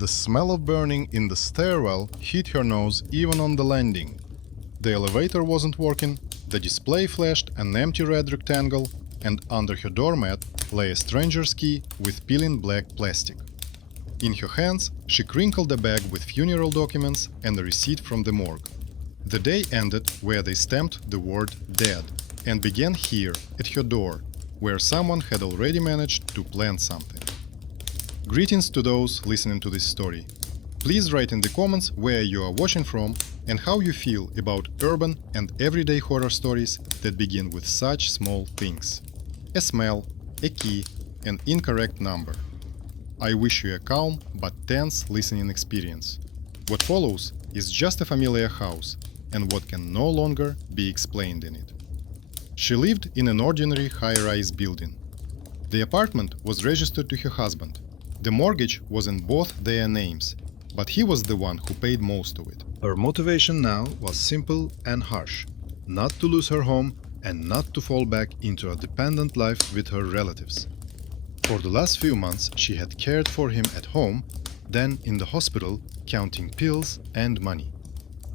The smell of burning in the stairwell hit her nose even on the landing. The elevator wasn't working, the display flashed an empty red rectangle, and under her doormat lay a stranger's key with peeling black plastic. In her hands, she crinkled a bag with funeral documents and a receipt from the morgue. The day ended where they stamped the word dead and began here at her door, where someone had already managed to plant something. Greetings to those listening to this story. Please write in the comments where you are watching from and how you feel about urban and everyday horror stories that begin with such small things. A smell, a key, an incorrect number. I wish you a calm but tense listening experience. What follows is just a familiar house and what can no longer be explained in it. She lived in an ordinary high-rise building. The apartment was registered to her husband. The mortgage was in both their names, but he was the one who paid most of it. Her motivation now was simple and harsh: not to lose her home and not to fall back into a dependent life with her relatives. For the last few months she had cared for him at home, then in the hospital, counting pills and money.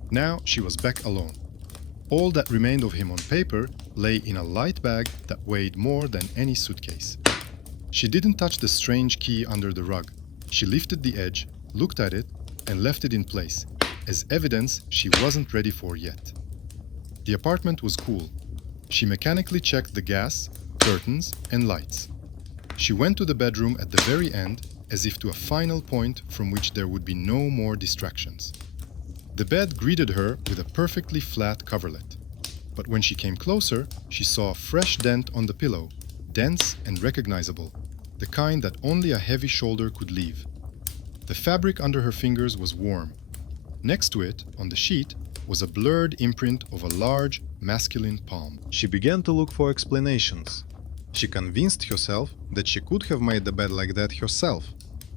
Now she was back alone. All that remained of him on paper lay in a light bag that weighed more than any suitcase. She didn't touch the strange key under the rug. She lifted the edge, looked at it, and left it in place, as evidence she wasn't ready for yet. The apartment was cool. She mechanically checked the gas, curtains, and lights. She went to the bedroom at the very end, as if to a final point from which there would be no more distractions. The bed greeted her with a perfectly flat coverlet. But when she came closer, she saw a fresh dent on the pillow, dense and recognizable, the kind that only a heavy shoulder could leave. The fabric under her fingers was warm. Next to it, on the sheet, was a blurred imprint of a large, masculine palm. She began to look for explanations. She convinced herself that she could have made the bed like that herself,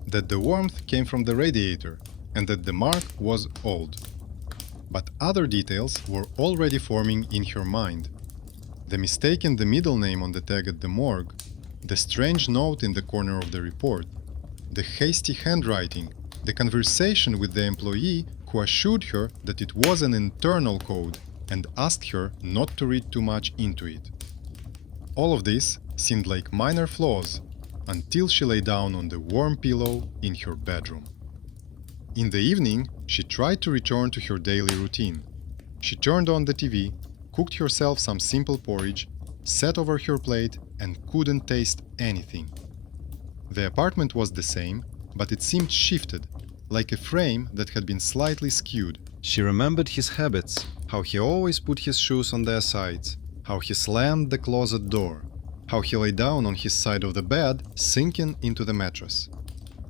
that the warmth came from the radiator, and that the mark was old. But other details were already forming in her mind. The mistake in the middle name on the tag at the morgue, the strange note in the corner of the report, the hasty handwriting, the conversation with the employee who assured her that it was an internal code and asked her not to read too much into it. All of this seemed like minor flaws until she lay down on the warm pillow in her bedroom. In the evening, she tried to return to her daily routine. She turned on the TV, cooked herself some simple porridge, sat over her plate, and couldn't taste anything. The apartment was the same, but it seemed shifted, like a frame that had been slightly skewed. She remembered his habits, how he always put his shoes on their sides, how he slammed the closet door, how he lay down on his side of the bed, sinking into the mattress.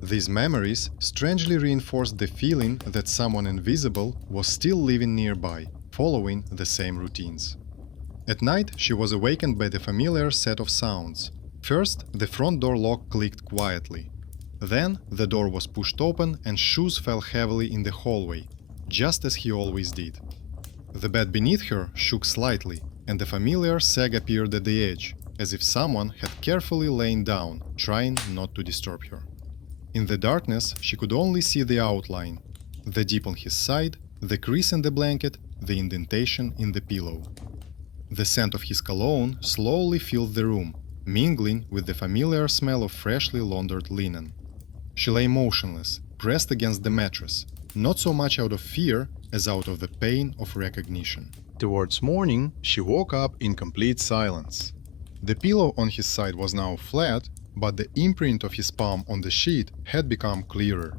These memories strangely reinforced the feeling that someone invisible was still living nearby, following the same routines. At night, she was awakened by the familiar set of sounds. First, the front door lock clicked quietly. Then, the door was pushed open and shoes fell heavily in the hallway, just as he always did. The bed beneath her shook slightly, and the familiar sag appeared at the edge, as if someone had carefully lain down, trying not to disturb her. In the darkness, she could only see the outline, the dip on his side, the crease in the blanket, the indentation in the pillow. The scent of his cologne slowly filled the room, mingling with the familiar smell of freshly laundered linen. She lay motionless, pressed against the mattress, not so much out of fear as out of the pain of recognition. Towards morning, she woke up in complete silence. The pillow on his side was now flat, but the imprint of his palm on the sheet had become clearer.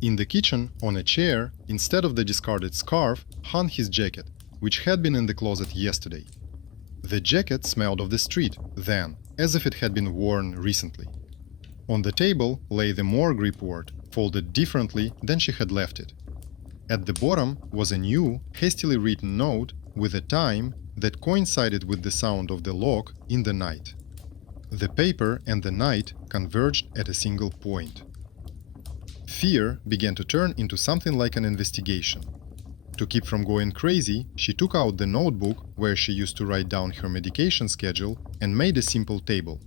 In the kitchen, on a chair, instead of the discarded scarf, hung his jacket, which had been in the closet yesterday. The jacket smelled of the street, then, as if it had been worn recently. On the table lay the morgue report, folded differently than she had left it. At the bottom was a new, hastily written note with a time that coincided with the sound of the lock in the night. The paper and the night converged at a single point. Fear began to turn into something like an investigation. To keep from going crazy, she took out the notebook where she used to write down her medication schedule and made a simple table: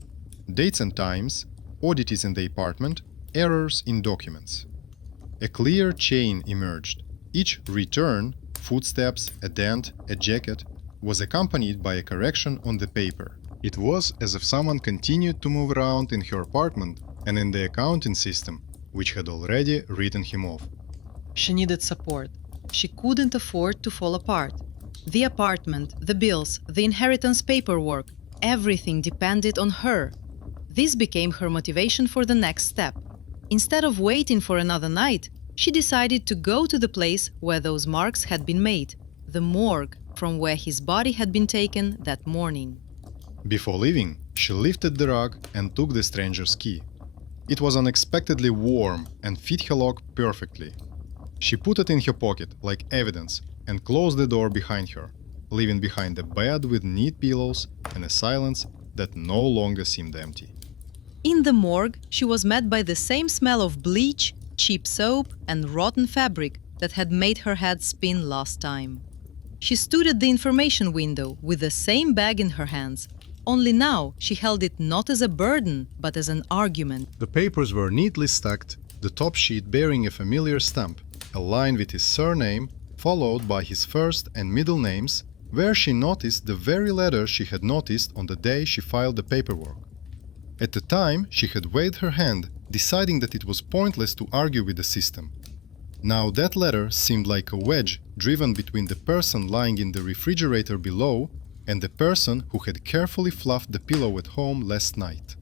dates and times, oddities in the apartment, errors in documents. A clear chain emerged. Each return, footsteps, a dent, a jacket, was accompanied by a correction on the paper. It was as if someone continued to move around in her apartment and in the accounting system, which had already written him off. She needed support. She couldn't afford to fall apart. The apartment, the bills, the inheritance paperwork, everything depended on her. This became her motivation for the next step. Instead of waiting for another night, she decided to go to the place where those marks had been made, the morgue from where his body had been taken that morning. Before leaving, she lifted the rug and took the stranger's key. It was unexpectedly warm and fit her lock perfectly. She put it in her pocket like evidence and closed the door behind her, leaving behind a bed with neat pillows and a silence that no longer seemed empty. In the morgue, she was met by the same smell of bleach, cheap soap, and rotten fabric that had made her head spin last time. She stood at the information window with the same bag in her hands, only now she held it not as a burden, but as an argument. The papers were neatly stacked, the top sheet bearing a familiar stamp, aligned with his surname, followed by his first and middle names, where she noticed the very letter she had noticed on the day she filed the paperwork. At the time, she had waved her hand, deciding that it was pointless to argue with the system. Now that letter seemed like a wedge driven between the person lying in the refrigerator below and the person who had carefully fluffed the pillow at home last night.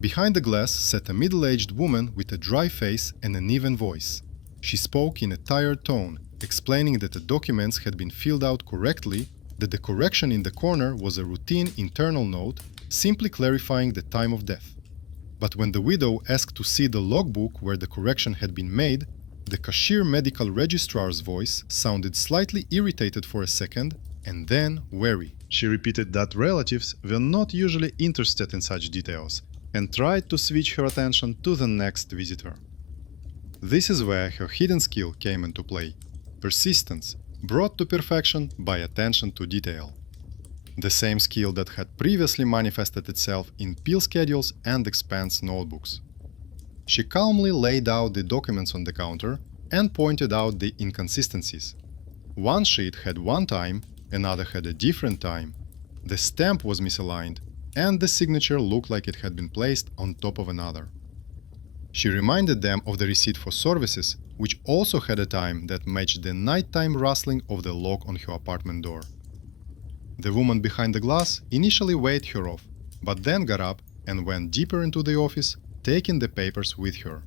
Behind the glass sat a middle-aged woman with a dry face and an even voice. She spoke in a tired tone, explaining that the documents had been filled out correctly, that the correction in the corner was a routine internal note, simply clarifying the time of death. But when the widow asked to see the logbook where the correction had been made, the cashier medical registrar's voice sounded slightly irritated for a second and then wary. She repeated that relatives were not usually interested in such details and tried to switch her attention to the next visitor. This is where her hidden skill came into play: persistence, brought to perfection by attention to detail. The same skill that had previously manifested itself in pill schedules and expense notebooks. She calmly laid out the documents on the counter and pointed out the inconsistencies. One sheet had one time, another had a different time, the stamp was misaligned, and the signature looked like it had been placed on top of another. She reminded them of the receipt for services, which also had a time that matched the nighttime rustling of the lock on her apartment door. The woman behind the glass initially waved her off, but then got up and went deeper into the office, taking the papers with her.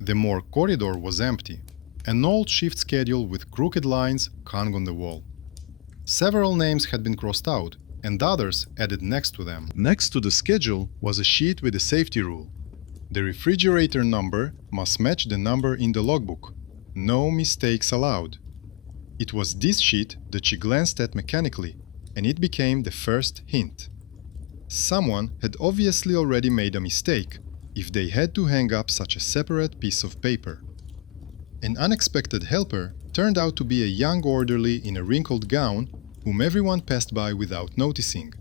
The morgue corridor was empty. An old shift schedule with crooked lines hung on the wall. Several names had been crossed out, and others added next to them. Next to the schedule was a sheet with a safety rule. The refrigerator number must match the number in the logbook. No mistakes allowed. It was this sheet that she glanced at mechanically, and it became the first hint. Someone had obviously already made a mistake if they had to hang up such a separate piece of paper. An unexpected helper turned out to be a young orderly in a wrinkled gown whom everyone passed by without noticing.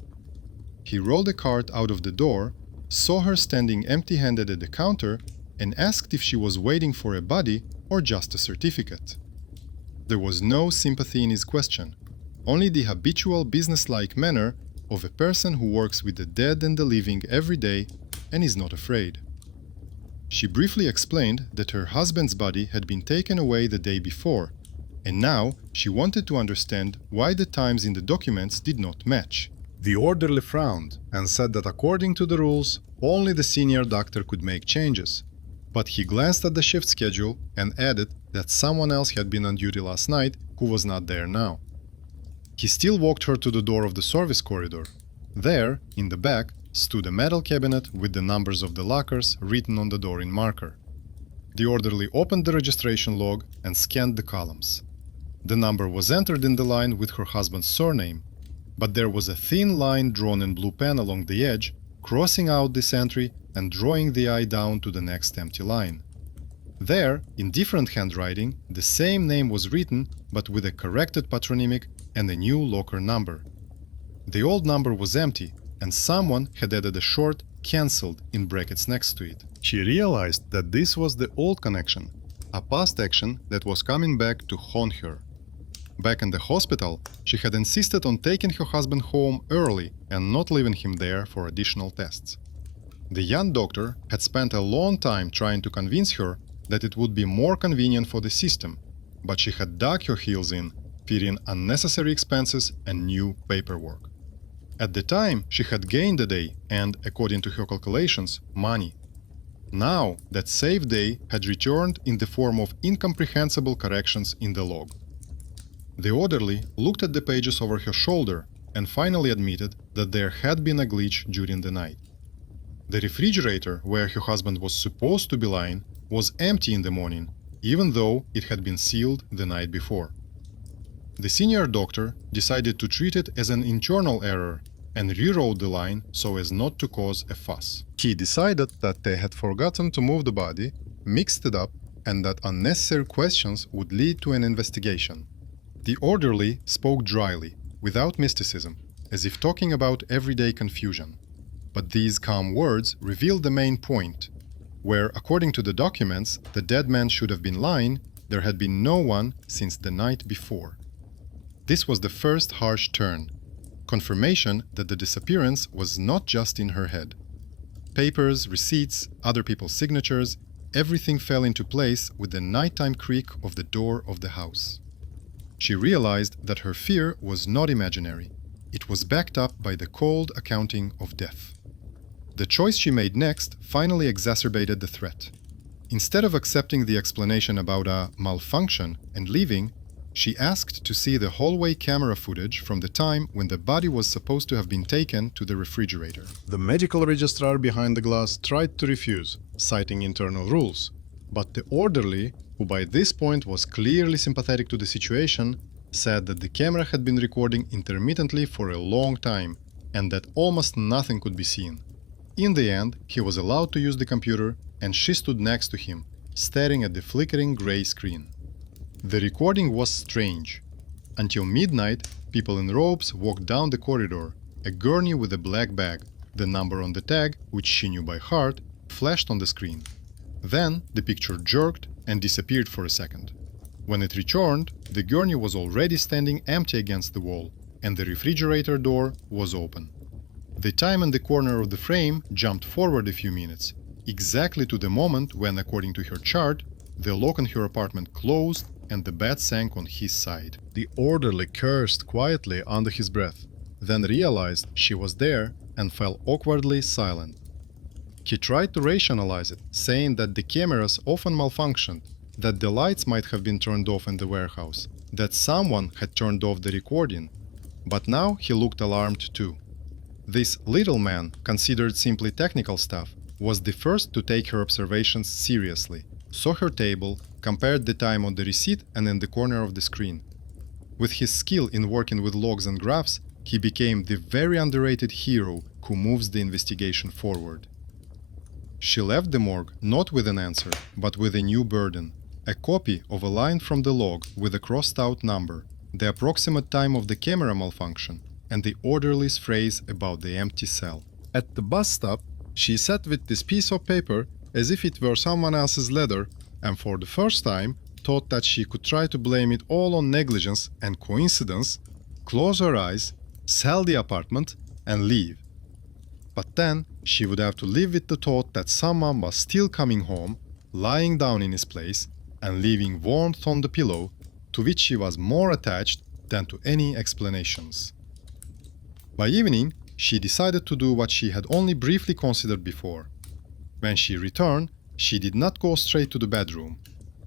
He rolled a cart out of the door, saw her standing empty-handed at the counter, and asked if she was waiting for a body or just a certificate. There was no sympathy in his question, only the habitual businesslike manner of a person who works with the dead and the living every day and is not afraid. She briefly explained that her husband's body had been taken away the day before, and now she wanted to understand why the times in the documents did not match. The orderly frowned and said that according to the rules, only the senior doctor could make changes. But he glanced at the shift schedule and added that someone else had been on duty last night who was not there now. He still walked her to the door of the service corridor. There, in the back, stood a metal cabinet with the numbers of the lockers written on the door in marker. The orderly opened the registration log and scanned the columns. The number was entered in the line with her husband's surname, but there was a thin line drawn in blue pen along the edge, crossing out this entry and drawing the eye down to the next empty line. There, in different handwriting, the same name was written, but with a corrected patronymic and a new locker number. The old number was empty, and someone had added a short "cancelled" in brackets next to it. She realized that this was the old connection. a past action that was coming back to haunt her. Back in the hospital, she had insisted on taking her husband home early and not leaving him there for additional tests. The young doctor had spent a long time trying to convince her that it would be more convenient for the system, but she had dug her heels in, fearing unnecessary expenses and new paperwork. At the time, she had gained a day and, according to her calculations, money. Now, that saved day had returned in the form of incomprehensible corrections in the log. The orderly looked at the pages over her shoulder and finally admitted that there had been a glitch during the night. The refrigerator where her husband was supposed to be lying was empty in the morning, even though it had been sealed the night before. The senior doctor decided to treat it as an internal error and rewrote the line so as not to cause a fuss. He decided that they had forgotten to move the body, mixed it up, and that unnecessary questions would lead to an investigation. The orderly spoke dryly, without mysticism, as if talking about everyday confusion. But these calm words revealed the main point. Where, according to the documents, the dead man should have been lying, there had been no one since the night before. This was the first harsh turn. Confirmation that the disappearance was not just in her head. Papers, receipts, other people's signatures, everything fell into place with the nighttime creak of the door of the house. She realized that her fear was not imaginary. It was backed up by the cold accounting of death. The choice she made next finally exacerbated the threat. Instead of accepting the explanation about a malfunction and leaving, she asked to see the hallway camera footage from the time when the body was supposed to have been taken to the refrigerator. The medical registrar behind the glass tried to refuse, citing internal rules, but the orderly, who by this point was clearly sympathetic to the situation, said that the camera had been recording intermittently for a long time and that almost nothing could be seen. In the end, he was allowed to use the computer, and she stood next to him, staring at the flickering gray screen. The recording was strange. Until midnight, people in robes walked down the corridor. A gurney with a black bag, the number on the tag, which she knew by heart, flashed on the screen. Then the picture jerked and disappeared for a second. When it returned, the gurney was already standing empty against the wall, and the refrigerator door was open. The time in the corner of the frame jumped forward a few minutes, exactly to the moment when, according to her chart, the lock in her apartment closed and the bed sank on his side. The orderly cursed quietly under his breath, then realized she was there and fell awkwardly silent. He tried to rationalize it, saying that the cameras often malfunctioned, that the lights might have been turned off in the warehouse, that someone had turned off the recording. But now he looked alarmed too. This little man, considered simply technical stuff, was the first to take her observations seriously, saw her table, compared the time on the receipt and in the corner of the screen. With his skill in working with logs and graphs, he became the very underrated hero who moves the investigation forward. She left the morgue not with an answer, but with a new burden, a copy of a line from the log with a crossed-out number, the approximate time of the camera malfunction, and the orderly's phrase about the empty cell. At the bus stop, she sat with this piece of paper as if it were someone else's letter, and for the first time thought that she could try to blame it all on negligence and coincidence, close her eyes, sell the apartment, and leave. But then she would have to live with the thought that someone was still coming home, lying down in his place, and leaving warmth on the pillow, to which she was more attached than to any explanations. By evening, she decided to do what she had only briefly considered before. When she returned, she did not go straight to the bedroom.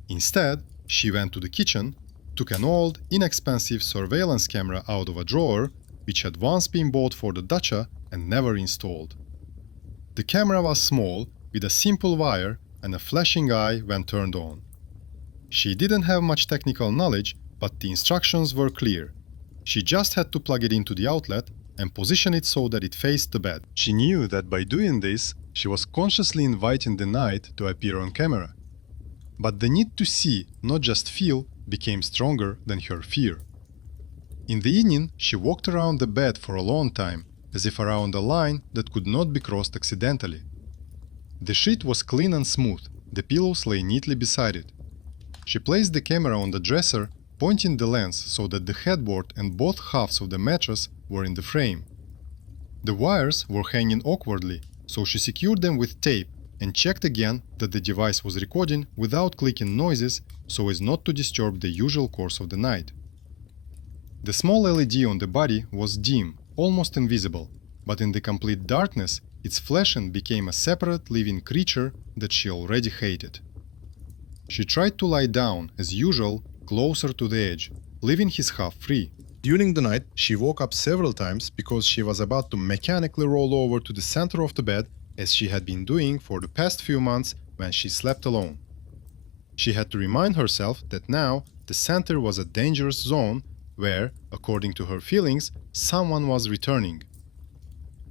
Instead, she went to the kitchen, took an old, inexpensive surveillance camera out of a drawer, which had once been bought for the dacha and never installed. The camera was small, with a simple wire and a flashing eye when turned on. She didn't have much technical knowledge, but the instructions were clear. She just had to plug it into the outlet and position it so that it faced the bed. She knew that by doing this, she was consciously inviting the night to appear on camera. But the need to see, not just feel, became stronger than her fear. In the evening, she walked around the bed for a long time, as if around a line that could not be crossed accidentally. The sheet was clean and smooth, the pillows lay neatly beside it. She placed the camera on the dresser, pointing the lens so that the headboard and both halves of the mattress were in the frame. The wires were hanging awkwardly, so she secured them with tape and checked again that the device was recording without clicking noises so as not to disturb the usual course of the night. The small LED on the body was dim, almost invisible, but in the complete darkness, its flashing became a separate living creature that she already hated. She tried to lie down, as usual, closer to the edge, leaving his half free. During the night, she woke up several times because she was about to mechanically roll over to the center of the bed, as she had been doing for the past few months when she slept alone. She had to remind herself that now the center was a dangerous zone where, according to her feelings, someone was returning.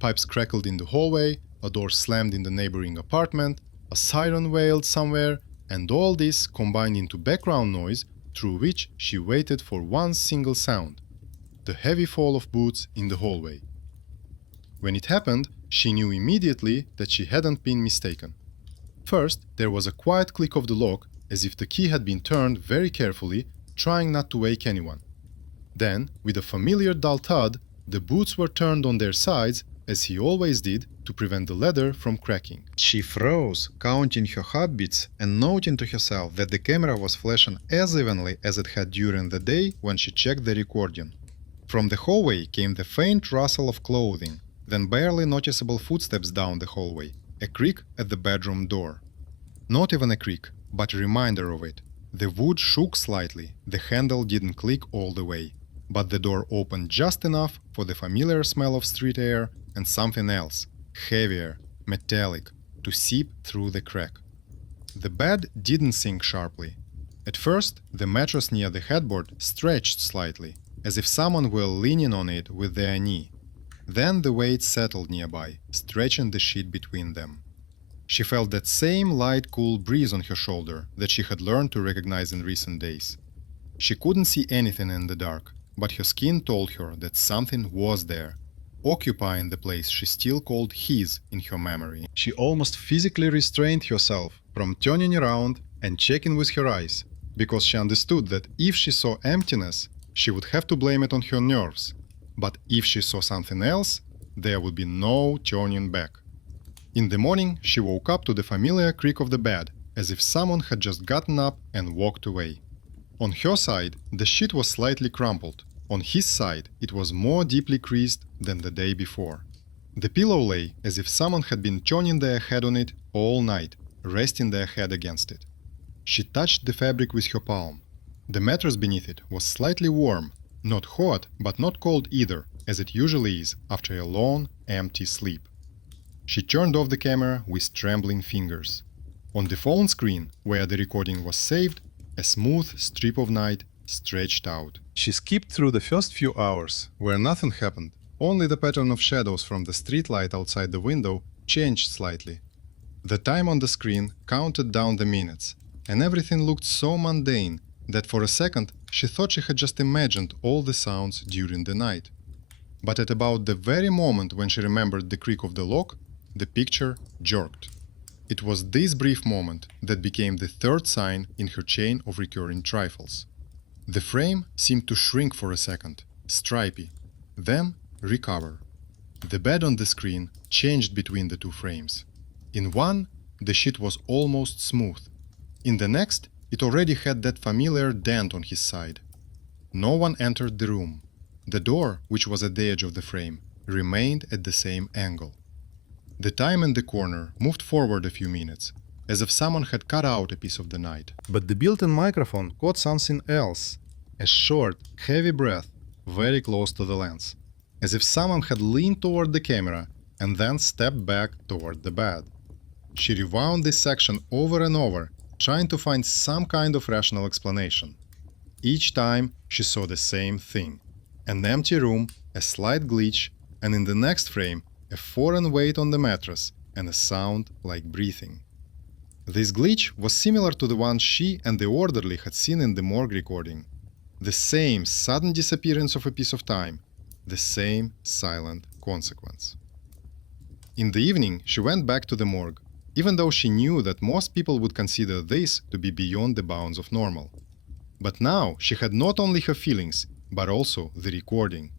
Pipes crackled in the hallway, a door slammed in the neighboring apartment, a siren wailed somewhere, and all this combined into background noise through which she waited for one single sound: the heavy fall of boots in the hallway. When it happened, she knew immediately that she hadn't been mistaken. First, there was a quiet click of the lock, as if the key had been turned very carefully, trying not to wake anyone. Then, with a familiar dull thud, the boots were turned on their sides, as he always did, to prevent the leather from cracking. She froze, counting her heartbeats and noting to herself that the camera was flashing as evenly as it had during the day when she checked the recording. From the hallway came the faint rustle of clothing, then barely noticeable footsteps down the hallway, a creak at the bedroom door. Not even a creak, but a reminder of it. The wood shook slightly, the handle didn't click all the way, but the door opened just enough for the familiar smell of street air and something else, heavier, metallic, to seep through the crack. The bed didn't sink sharply. At first, the mattress near the headboard stretched slightly, as if someone were leaning on it with their knee. Then the weight settled nearby, stretching the sheet between them. She felt that same light, cool breeze on her shoulder that she had learned to recognize in recent days. She couldn't see anything in the dark, but her skin told her that something was there, occupying the place she still called his in her memory. She almost physically restrained herself from turning around and checking with her eyes, because she understood that if she saw emptiness, she would have to blame it on her nerves. But if she saw something else, there would be no turning back. In the morning, she woke up to the familiar creak of the bed, as if someone had just gotten up and walked away. On her side, the sheet was slightly crumpled. On his side, it was more deeply creased than the day before. The pillow lay as if someone had been turning their head on it all night, resting their head against it. She touched the fabric with her palm. The mattress beneath it was slightly warm, not hot, but not cold either, as it usually is after a long, empty sleep. She turned off the camera with trembling fingers. On the phone screen, where the recording was saved, a smooth strip of night stretched out. She skipped through the first few hours, where nothing happened. Only the pattern of shadows from the streetlight outside the window changed slightly. The time on the screen counted down the minutes, and everything looked so mundane that for a second she thought she had just imagined all the sounds during the night. But at about the very moment when she remembered the creak of the lock, the picture jerked. It was this brief moment that became the third sign in her chain of recurring trifles. The frame seemed to shrink for a second, stripy, then recover. The bed on the screen changed between the two frames. In one, the sheet was almost smooth. In the next, it already had that familiar dent on his side. No one entered the room. The door, which was at the edge of the frame, remained at the same angle. The time in the corner moved forward a few minutes, as if someone had cut out a piece of the night. But the built-in microphone caught something else, a short, heavy breath very close to the lens, as if someone had leaned toward the camera and then stepped back toward the bed. She rewound this section over and over, trying to find some kind of rational explanation. Each time she saw the same thing: an empty room, a slight glitch, and in the next frame, a foreign weight on the mattress and a sound like breathing. This glitch was similar to the one she and the orderly had seen in the morgue recording. The same sudden disappearance of a piece of time, the same silent consequence. In the evening, she went back to the morgue. even though she knew that most people would consider this to be beyond the bounds of normal. But now she had not only her feelings, but also the recording.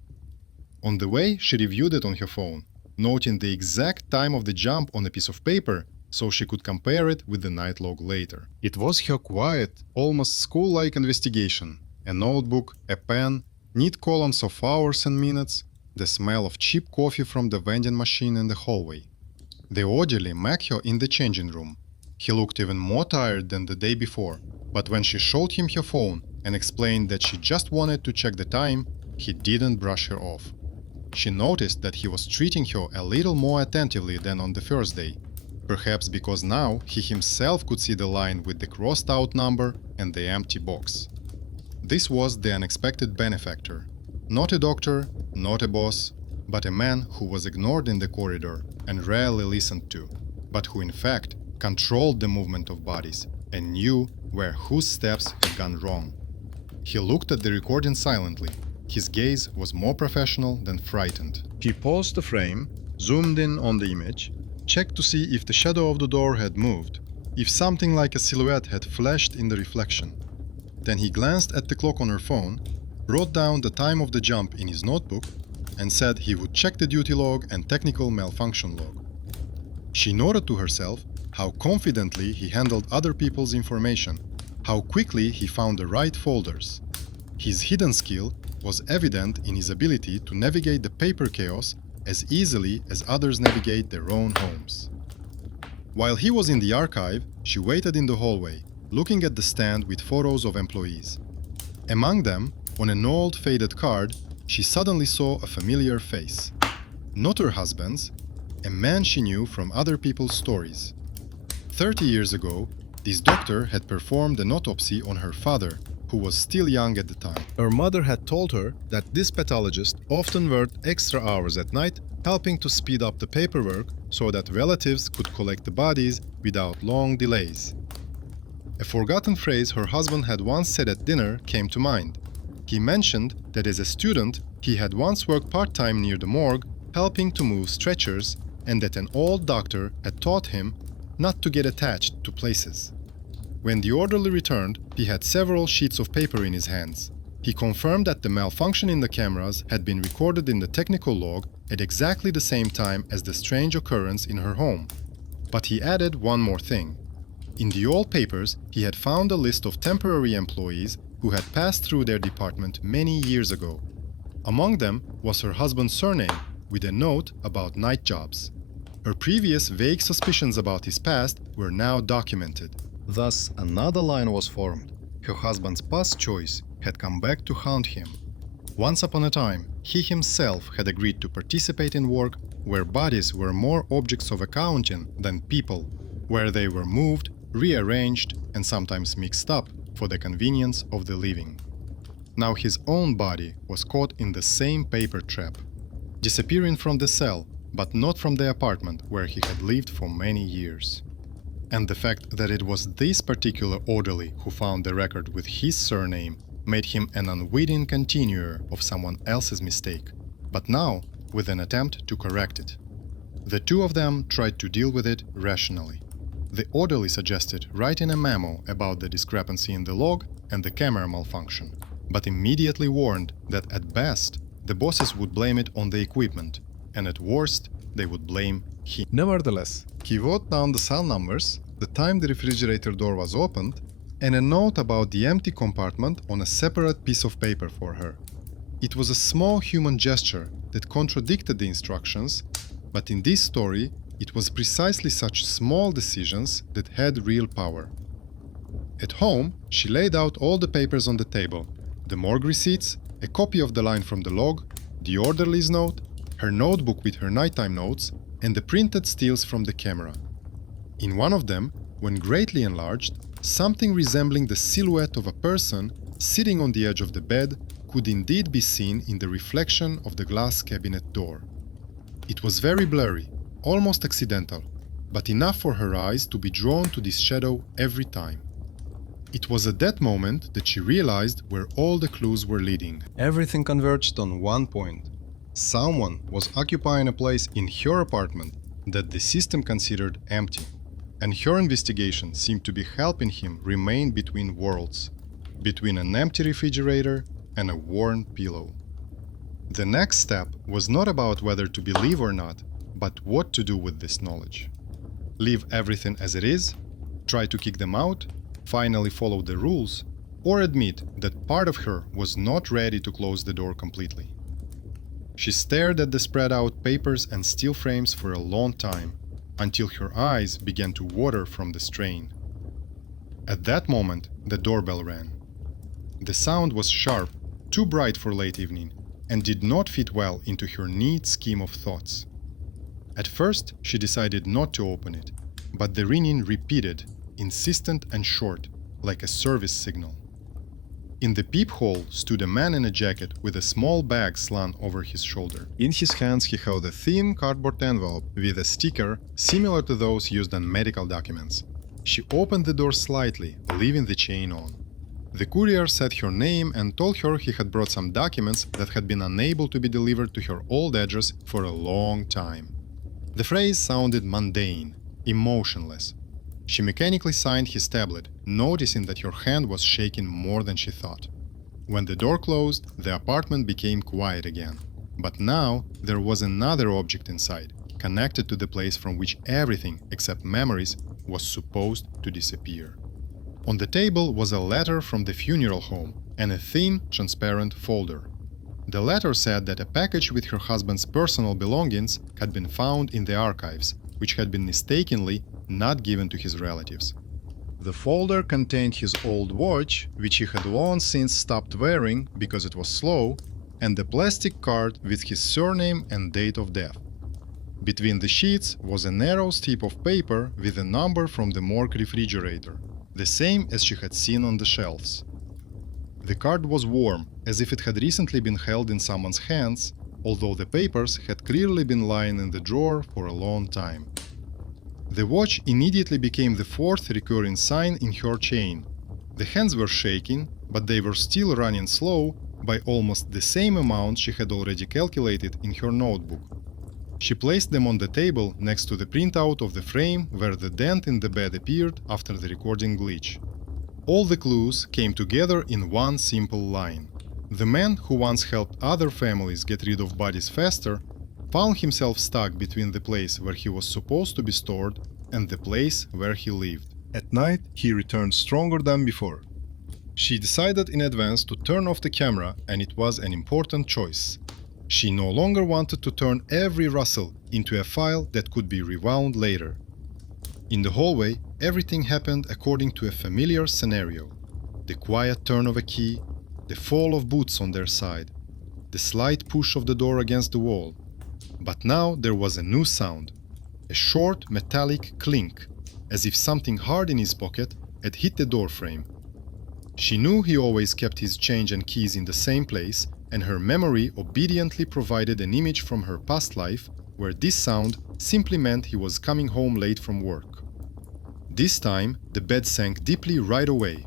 On the way, she reviewed it on her phone, noting the exact time of the jump on a piece of paper so she could compare it with the night log later. It was her quiet, almost school-like investigation. A notebook, a pen, neat columns of hours and minutes, the smell of cheap coffee from the vending machine in the hallway. The orderly met her in the changing room. He looked even more tired than the day before, but when she showed him her phone and explained that she just wanted to check the time, he didn't brush her off. She noticed that he was treating her a little more attentively than on the first day, perhaps because now he himself could see the line with the crossed-out number and the empty box. This was the unexpected benefactor. Not a doctor, not a boss, but a man who was ignored in the corridor and rarely listened to, but who in fact controlled the movement of bodies and knew where whose steps had gone wrong. He looked at the recording silently. His gaze was more professional than frightened. He paused the frame, zoomed in on the image, checked to see if the shadow of the door had moved, if something like a silhouette had flashed in the reflection. Then he glanced at the clock on her phone, wrote down the time of the jump in his notebook, and said he would check the duty log and technical malfunction log. She noted to herself how confidently he handled other people's information, how quickly he found the right folders. His hidden skill was evident in his ability to navigate the paper chaos as easily as others navigate their own homes. While he was in the archive, she waited in the hallway, looking at the stand with photos of employees. Among them, on an old faded card, she suddenly saw a familiar face. Not her husband's, a man she knew from other people's stories. 30 years ago, this doctor had performed an autopsy on her father, who was still young at the time. Her mother had told her that this pathologist often worked extra hours at night, helping to speed up the paperwork so that relatives could collect the bodies without long delays. A forgotten phrase her husband had once said at dinner came to mind. He mentioned that as a student, he had once worked part-time near the morgue, helping to move stretchers, and that an old doctor had taught him not to get attached to places. When the orderly returned, he had several sheets of paper in his hands. He confirmed that the malfunction in the cameras had been recorded in the technical log at exactly the same time as the strange occurrence in her home. But he added one more thing. In the old papers, he had found a list of temporary employees who had passed through their department many years ago. Among them was her husband's surname, with a note about night jobs. Her previous vague suspicions about his past were now documented. Thus, another line was formed. Her husband's past choice had come back to haunt him. Once upon a time, he himself had agreed to participate in work where bodies were more objects of accounting than people, where they were moved, rearranged, and sometimes mixed up for the convenience of the living. Now his own body was caught in the same paper trap, disappearing from the cell, but not from the apartment where he had lived for many years. And the fact that it was this particular orderly who found the record with his surname made him an unwitting continuer of someone else's mistake, but now with an attempt to correct it. The two of them tried to deal with it rationally. The orderly suggested writing a memo about the discrepancy in the log and the camera malfunction, but immediately warned that at best, the bosses would blame it on the equipment, and at worst, they would blame him. Nevertheless, he wrote down the cell numbers, the time the refrigerator door was opened, and a note about the empty compartment on a separate piece of paper for her. It was a small human gesture that contradicted the instructions, but in this story, it was precisely such small decisions that had real power. At home, she laid out all the papers on the table, the morgue receipts, a copy of the line from the log, the orderly's note, her notebook with her nighttime notes, and the printed stills from the camera. In one of them, when greatly enlarged, something resembling the silhouette of a person sitting on the edge of the bed could indeed be seen in the reflection of the glass cabinet door. It was very blurry, almost accidental, but enough for her eyes to be drawn to this shadow every time. It was at that moment that she realized where all the clues were leading. Everything converged on one point. Someone was occupying a place in her apartment that the system considered empty. and her investigation seemed to be helping him remain between worlds, between an empty refrigerator and a worn pillow. The next step was not about whether to believe or not, but what to do with this knowledge. Leave everything as it is, try to kick them out, finally follow the rules, or admit that part of her was not ready to close the door completely. She stared at the spread out papers and steel frames for a long time, until her eyes began to water from the strain. At that moment, the doorbell rang. The sound was sharp, too bright for late evening, and did not fit well into her neat scheme of thoughts. At first, she decided not to open it, but the ringing repeated, insistent and short, like a service signal. In the peephole stood a man in a jacket with a small bag slung over his shoulder. In his hands he held a thin cardboard envelope with a sticker similar to those used on medical documents. She opened the door slightly, leaving the chain on. The courier said her name and told her he had brought some documents that had been unable to be delivered to her old address for a long time. The phrase sounded mundane, emotionless. She mechanically signed his tablet, noticing that her hand was shaking more than she thought. When the door closed, the apartment became quiet again. But now there was another object inside, connected to the place from which everything, except memories, was supposed to disappear. On the table was a letter from the funeral home and a thin, transparent folder. The letter said that a package with her husband's personal belongings had been found in the archives, which had been mistakenly not given to his relatives. The folder contained his old watch, which he had long since stopped wearing because it was slow, and the plastic card with his surname and date of death. Between the sheets was a narrow strip of paper with a number from the morgue refrigerator, the same as she had seen on the shelves. The card was warm, as if it had recently been held in someone's hands, although the papers had clearly been lying in the drawer for a long time. The watch immediately became the fourth recurring sign in her chain. The hands were shaking, but they were still running slow by almost the same amount she had already calculated in her notebook. She placed them on the table next to the printout of the frame where the dent in the bed appeared after the recording glitch. All the clues came together in one simple line. The man who once helped other families get rid of bodies faster found himself stuck between the place where he was supposed to be stored and the place where he lived. At night, he returned stronger than before. She decided in advance to turn off the camera, and it was an important choice. She no longer wanted to turn every rustle into a file that could be rewound later. In the hallway, everything happened according to a familiar scenario. The quiet turn of a key, the fall of boots on their side, the slight push of the door against the wall. But now there was a new sound, a short metallic clink, as if something hard in his pocket had hit the door frame. She knew he always kept his change and keys in the same place, and her memory obediently provided an image from her past life where this sound simply meant he was coming home late from work. This time, the bed sank deeply right away,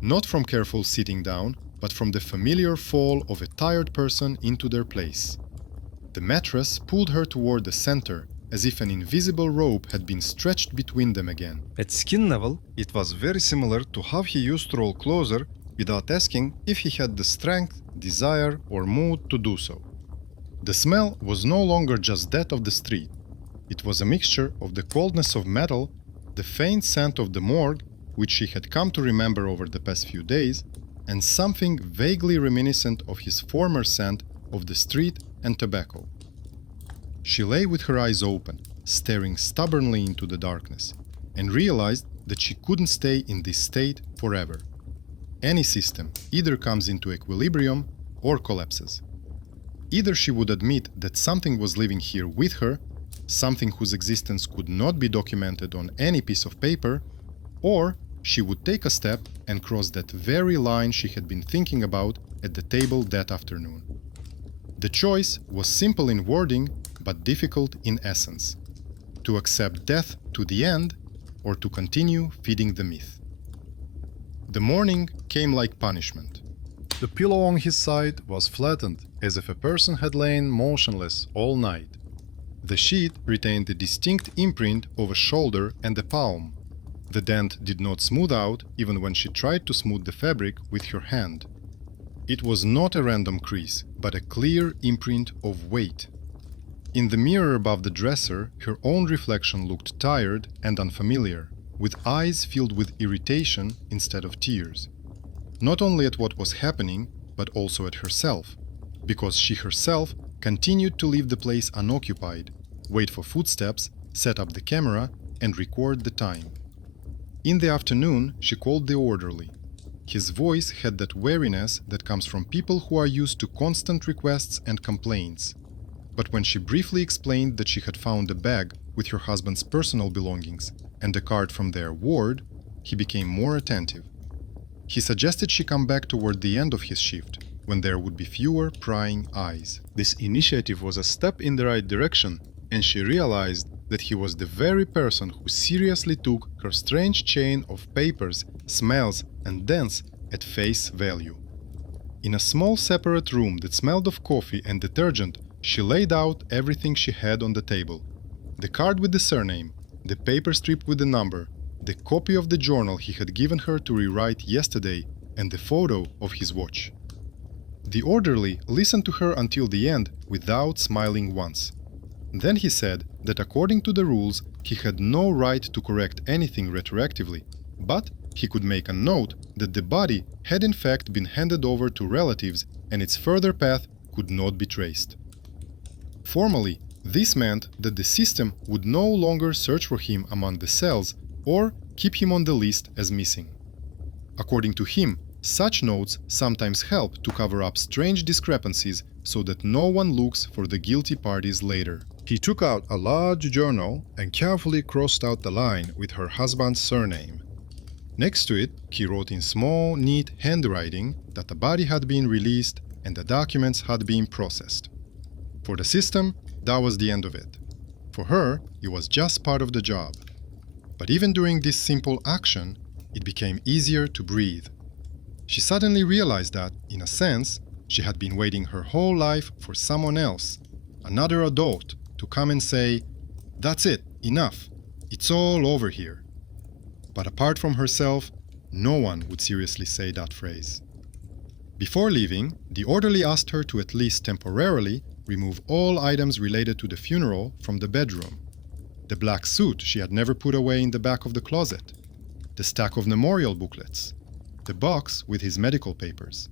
not from careful sitting down, but from the familiar fall of a tired person into their place. The mattress pulled her toward the center, as if an invisible rope had been stretched between them again. At skin level, it was very similar to how he used to roll closer without asking if he had the strength, desire, or mood to do so. The smell was no longer just that of the street. It was a mixture of the coldness of metal, the faint scent of the morgue, which she had come to remember over the past few days, and something vaguely reminiscent of his former scent of the street and tobacco. She lay with her eyes open, staring stubbornly into the darkness, and realized that she couldn't stay in this state forever. Any system either comes into equilibrium or collapses. Either she would admit that something was living here with her, something whose existence could not be documented on any piece of paper, or she would take a step and cross that very line she had been thinking about at the table that afternoon. The choice was simple in wording, but difficult in essence: to accept death to the end, or to continue feeding the myth. The morning came like punishment. The pillow on his side was flattened, as if a person had lain motionless all night. The sheet retained the distinct imprint of a shoulder and a palm. The dent did not smooth out even when she tried to smooth the fabric with her hand. It was not a random crease, but a clear imprint of weight. In the mirror above the dresser, her own reflection looked tired and unfamiliar, with eyes filled with irritation instead of tears. Not only at what was happening, but also at herself, because she herself continued to leave the place unoccupied, wait for footsteps, set up the camera, and record the time. In the afternoon, she called the orderly. His voice had that wariness that comes from people who are used to constant requests and complaints. But when she briefly explained that she had found a bag with her husband's personal belongings and a card from their ward, he became more attentive. He suggested she come back toward the end of his shift, when there would be fewer prying eyes. This initiative was a step in the right direction, and she realized that he was the very person who seriously took her strange chain of papers, smells, and dents at face value. In a small separate room that smelled of coffee and detergent, she laid out everything she had on the table. The card with the surname, the paper strip with the number, the copy of the journal he had given her to rewrite yesterday, and the photo of his watch. The orderly listened to her until the end without smiling once. Then he said that according to the rules, he had no right to correct anything retroactively, but he could make a note that the body had in fact been handed over to relatives and its further path could not be traced. Formally, this meant that the system would no longer search for him among the cells or keep him on the list as missing. According to him, such notes sometimes help to cover up strange discrepancies so that no one looks for the guilty parties later. He took out a large journal and carefully crossed out the line with her husband's surname. Next to it, he wrote in small, neat handwriting that the body had been released and the documents had been processed. For the system, that was the end of it. For her, it was just part of the job. But even during this simple action, it became easier to breathe. She suddenly realized that, in a sense, she had been waiting her whole life for someone else, another adult, to come and say, "That's it, enough, it's all over here." But apart from herself, no one would seriously say that phrase. Before leaving, the orderly asked her to at least temporarily remove all items related to the funeral from the bedroom. The black suit she had never put away in the back of the closet, the stack of memorial booklets, the box with his medical papers.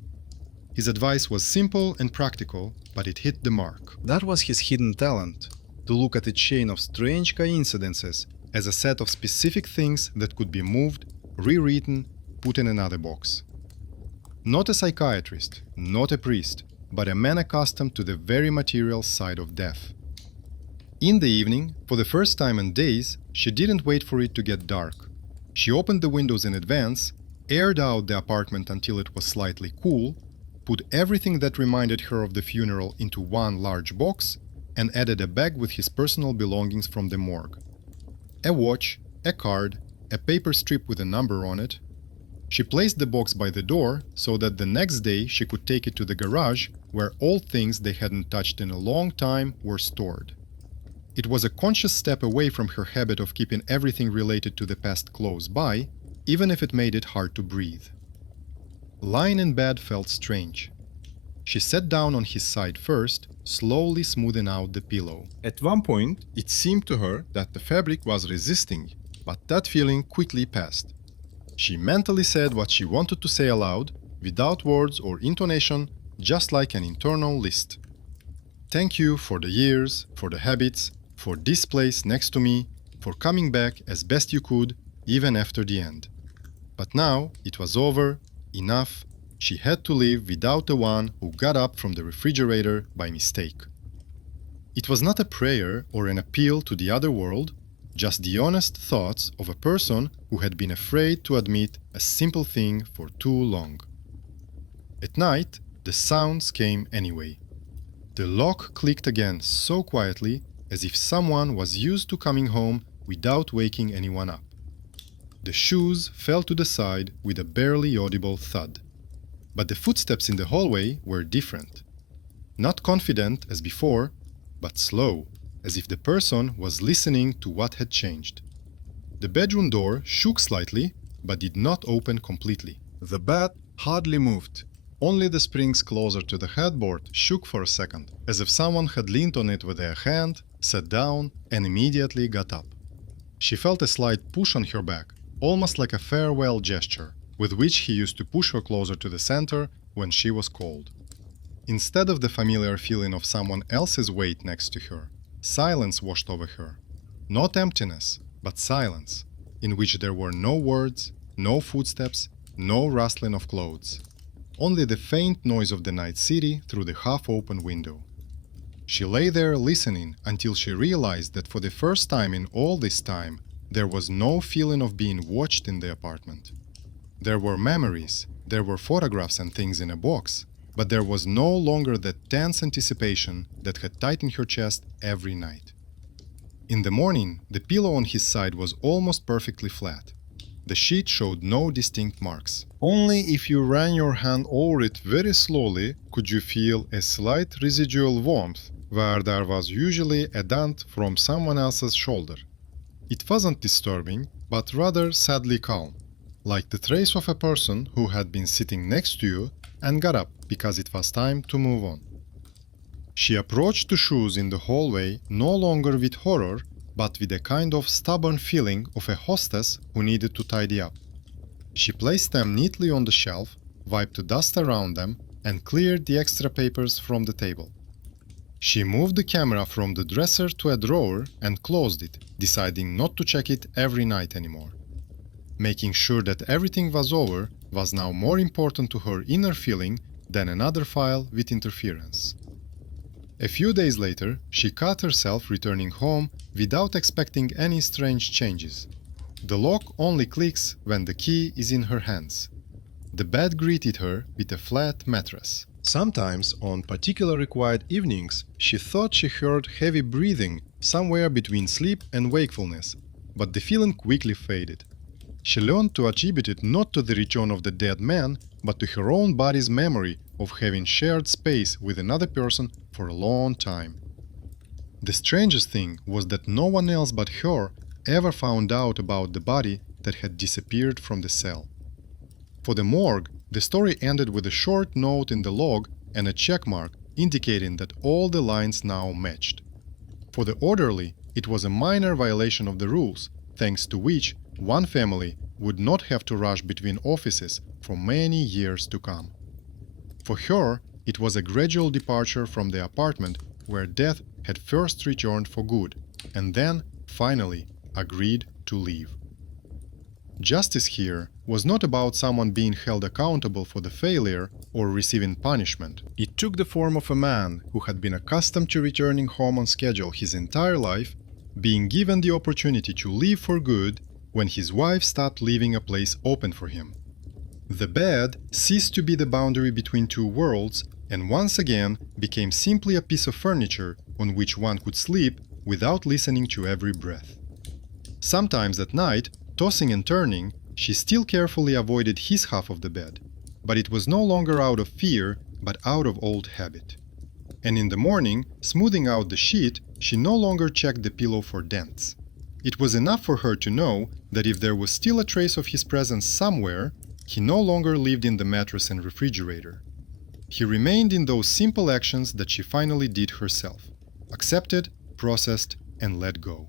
His advice was simple and practical, but it hit the mark. That was his hidden talent, to look at a chain of strange coincidences as a set of specific things that could be moved, rewritten, put in another box. Not a psychiatrist, not a priest, but a man accustomed to the very material side of death. In the evening, for the first time in days, she didn't wait for it to get dark. She opened the windows in advance, aired out the apartment until it was slightly cool, put everything that reminded her of the funeral into one large box, and added a bag with his personal belongings from the morgue. A watch, a card, a paper strip with a number on it. She placed the box by the door so that the next day she could take it to the garage where all things they hadn't touched in a long time were stored. It was a conscious step away from her habit of keeping everything related to the past close by, even if it made it hard to breathe. Lying in bed felt strange. She sat down on his side first, slowly smoothing out the pillow. At one point, it seemed to her that the fabric was resisting, but that feeling quickly passed. She mentally said what she wanted to say aloud, without words or intonation, just like an internal list. Thank you for the years, for the habits, for this place next to me, for coming back as best you could, even after the end. But now it was over, enough. She had to leave without the one who got up from the refrigerator by mistake. It was not a prayer or an appeal to the other world, just the honest thoughts of a person who had been afraid to admit a simple thing for too long. At night, the sounds came anyway. The lock clicked again so quietly as if someone was used to coming home without waking anyone up. The shoes fell to the side with a barely audible thud. But the footsteps in the hallway were different. Not confident as before, but slow, as if the person was listening to what had changed. The bedroom door shook slightly, but did not open completely. The bed hardly moved. Only the springs closer to the headboard shook for a second, as if someone had leaned on it with their hand, sat down, and immediately got up. She felt a slight push on her back, almost like a farewell gesture, with which he used to push her closer to the center when she was cold. Instead of the familiar feeling of someone else's weight next to her, silence washed over her. Not emptiness, but silence, in which there were no words, no footsteps, no rustling of clothes. Only the faint noise of the night city through the half-open window. She lay there listening until she realized that for the first time in all this time, there was no feeling of being watched in the apartment. There were memories, there were photographs and things in a box, but there was no longer that tense anticipation that had tightened her chest every night. In the morning, the pillow on his side was almost perfectly flat. The sheet showed no distinct marks. Only if you ran your hand over it very slowly could you feel a slight residual warmth where there was usually a dent from someone else's shoulder. It wasn't disturbing, but rather sadly calm, like the trace of a person who had been sitting next to you and got up because it was time to move on. She approached the shoes in the hallway no longer with horror, but with a kind of stubborn feeling of a hostess who needed to tidy up. She placed them neatly on the shelf, wiped the dust around them, and cleared the extra papers from the table. She moved the camera from the dresser to a drawer and closed it, deciding not to check it every night anymore. Making sure that everything was over was now more important to her inner feeling than another file with interference. A few days later, she caught herself returning home without expecting any strange changes. The lock only clicks when the key is in her hands. The bed greeted her with a flat mattress. Sometimes, on particularly quiet evenings, she thought she heard heavy breathing somewhere between sleep and wakefulness, but the feeling quickly faded. She learned to attribute it not to the return of the dead man, but to her own body's memory of having shared space with another person for a long time. The strangest thing was that no one else but her ever found out about the body that had disappeared from the cell. For the morgue, the story ended with a short note in the log and a check mark indicating that all the lines now matched. For the orderly, it was a minor violation of the rules, thanks to which one family would not have to rush between offices for many years to come. For her, it was a gradual departure from the apartment where death had first returned for good, and then, finally, agreed to leave. Justice here was not about someone being held accountable for the failure or receiving punishment. It took the form of a man who had been accustomed to returning home on schedule his entire life, being given the opportunity to leave for good when his wife stopped leaving a place open for him. The bed ceased to be the boundary between two worlds and once again became simply a piece of furniture on which one could sleep without listening to every breath. Sometimes at night, tossing and turning, she still carefully avoided his half of the bed, but it was no longer out of fear, but out of old habit. And in the morning, smoothing out the sheet, she no longer checked the pillow for dents. It was enough for her to know that if there was still a trace of his presence somewhere, he no longer lived in the mattress and refrigerator. He remained in those simple actions that she finally did herself, accepted, processed, and let go.